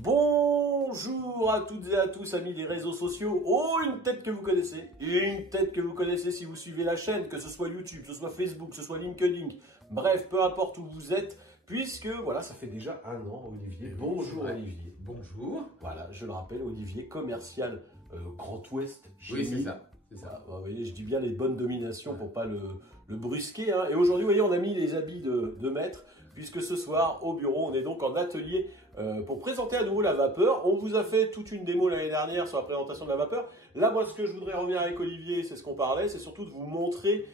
Bonjour à toutes et à tous, amis des réseaux sociaux. Oh, une tête que vous connaissez, et une tête que vous connaissez si vous suivez la chaîne, que ce soit YouTube, que ce soit Facebook, que ce soit LinkedIn, bref, peu importe où vous êtes, puisque, voilà, ça fait déjà un an, Olivier. Bonjour, Olivier. Bonjour. Voilà, je le rappelle, Olivier, commercial Grand Ouest. Oui, c'est ça. C'est ça. Vous voyez, je dis bien les bonnes dominations pour pas le brusquer. Hein. Et aujourd'hui, vous voyez, on a mis les habits de maître, puisque ce soir, au bureau, on est donc en atelier pour présenter à nouveau la vapeur. On vous a fait toute une démo l'année dernière sur la présentation de la vapeur. Là, moi, ce que je voudrais revenir avec Olivier, c'est ce qu'on parlait, c'est surtout de vous montrer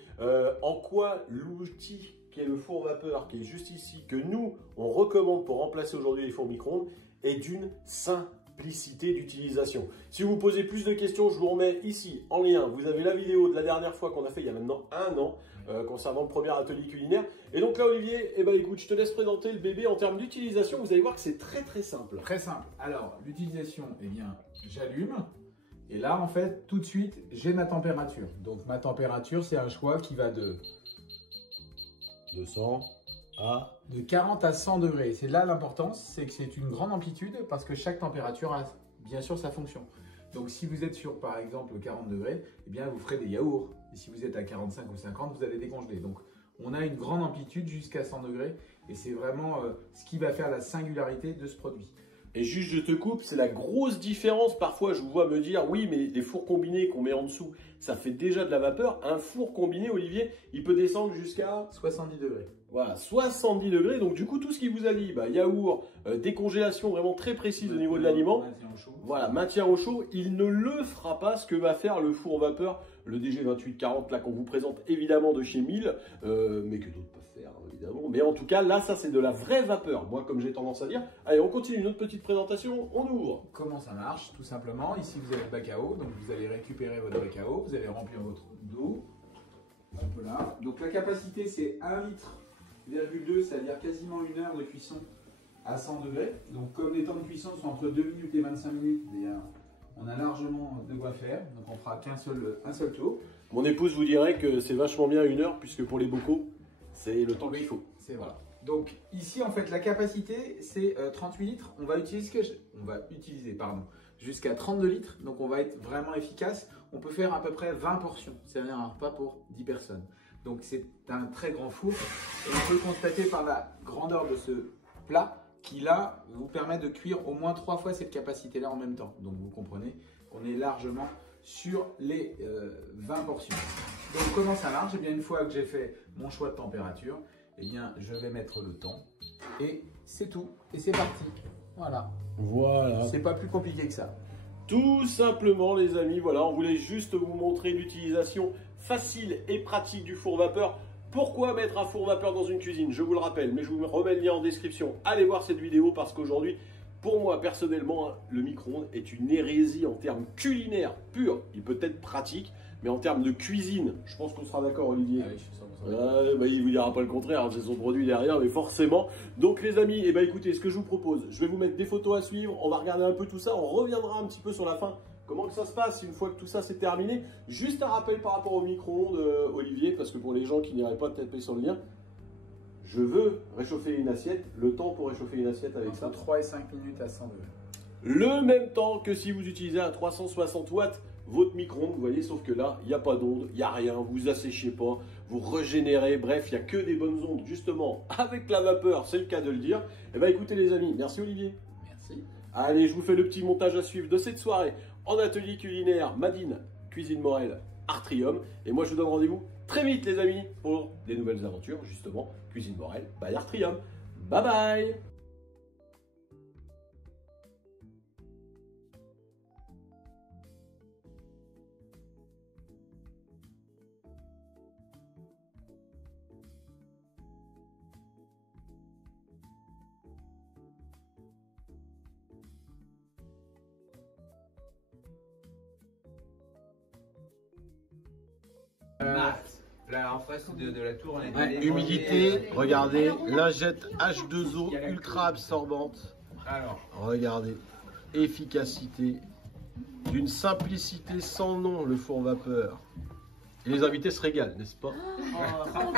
en quoi l'outil qui est le four vapeur, qui est juste ici, que nous, on recommande pour remplacer aujourd'hui les fours micro-ondes, est d'une simplicité d'utilisation. Si vous vous posez plus de questions, je vous remets ici en lien. Vous avez la vidéo de la dernière fois qu'on a fait il y a maintenant un an concernant le premier atelier culinaire. Et donc là, Olivier, eh ben, écoute, je te laisse présenter le bébé en termes d'utilisation. Vous allez voir que c'est très simple. Très simple. Alors, l'utilisation, eh bien, j'allume. Et là, en fait, tout de suite, j'ai ma température. Donc, ma température, c'est un choix qui va de 200 à... de 40 à 100 degrés. C'est là l'importance, c'est que c'est une grande amplitude parce que chaque température a bien sûr sa fonction. Donc si vous êtes sur par exemple 40 degrés, eh bien vous ferez des yaourts. Et si vous êtes à 45 ou 50, vous allez décongeler. Donc on a une grande amplitude jusqu'à 100 degrés et c'est vraiment ce qui va faire la singularité de ce produit. Et juste, je te coupe, c'est la grosse différence. Parfois, je vous vois me dire, oui, mais des fours combinés qu'on met en dessous, ça fait déjà de la vapeur. Un four combiné, Olivier, il peut descendre jusqu'à 70 degrés. Voilà, 70 degrés. Donc, du coup, tout ce qui vous a dit, yaourt, décongélation vraiment très précise au niveau de l'aliment. Voilà, maintien au chaud. Il ne le fera pas ce que va faire le four vapeur, le DG2840, là, qu'on vous présente évidemment de chez 1000, mais que d'autres peuvent faire, évidemment. Mais en tout cas, là, ça, c'est de la vraie vapeur. Moi, comme j'ai tendance à dire. Allez, on continue une autre petite présentation. On ouvre. Comment ça marche? Tout simplement, ici, vous avez le bac à eau. Donc, vous allez récupérer votre bac à eau. Vous allez remplir votre d'eau. Hop là. Donc, la capacité, c'est 1,2 litre, c'est-à-dire quasiment 1 heure de cuisson à 100 degrés. Donc, comme les temps de cuisson sont entre 2 minutes et 25 minutes, on a largement de quoi faire. Donc, on fera un seul tour. Mon épouse vous dirait que c'est vachement bien 1 heure, puisque pour les bocaux, c'est le temps qu'il faut. C'est voilà. Donc, ici, en fait, la capacité, c'est 38 litres. On va utiliser, jusqu'à 32 litres. Donc, on va être vraiment efficace. On peut faire à peu près 20 portions. C'est-à-dire un repas pour 10 personnes. Donc, c'est un très grand four. Et on peut le constater par la grandeur de ce plat qui, là, vous permet de cuire au moins 3 fois cette capacité-là en même temps. Donc, vous comprenez qu'on est largement sur les 20 portions. Donc, comment ça marche? Eh bien, une fois que j'ai fait mon choix de température, eh bien, je vais mettre le temps. Et c'est tout. Et c'est parti. Voilà. Voilà. C'est pas plus compliqué que ça. Tout simplement, les amis, voilà, on voulait juste vous montrer l'utilisation facile et pratique du four vapeur. Pourquoi mettre un four vapeur dans une cuisine? Je vous le rappelle, mais je vous remets le lien en description. Allez voir cette vidéo parce qu'aujourd'hui, pour moi, personnellement, le micro-ondes est une hérésie en termes culinaires purs. Il peut être pratique, mais en termes de cuisine, je pense qu'on sera d'accord, Olivier. Ah oui, je suis 100% d'accord. Il ne vous dira pas le contraire, hein, c'est son produit derrière, mais forcément. Donc les amis, écoutez, ce que je vous propose, je vais vous mettre des photos à suivre, on va regarder un peu tout ça, on reviendra un petit peu sur la fin. Comment que ça se passe une fois que tout ça c'est terminé? Juste un rappel par rapport au micro-ondes, Olivier, parce que pour les gens qui n'iraient pas taper sur le lien, je veux réchauffer une assiette, le temps pour réchauffer une assiette avec ça. 3 et 5 minutes à 100 degrés. Le même temps que si vous utilisez à 360 watts votre micro-ondes, vous voyez, sauf que là, il n'y a pas d'onde, il n'y a rien, vous asséchez pas, vous régénérez, bref, il n'y a que des bonnes ondes, justement, avec la vapeur, c'est le cas de le dire. Écoutez les amis, merci Olivier. Merci. Allez, je vous fais le petit montage à suivre de cette soirée en atelier culinaire Madine, Cuisine Morel, Artrium. Et moi, je vous donne rendez-vous très vite, les amis, pour des nouvelles aventures, justement, Cuisine Morel by Artrium. Bye bye! Là en face de la tour, on est Ouais, humidité, regardez, lingette H2O ultra absorbante. Alors, regardez, efficacité, d'une simplicité sans nom le four vapeur. Et les invités se régalent, n'est-ce pas? Oh,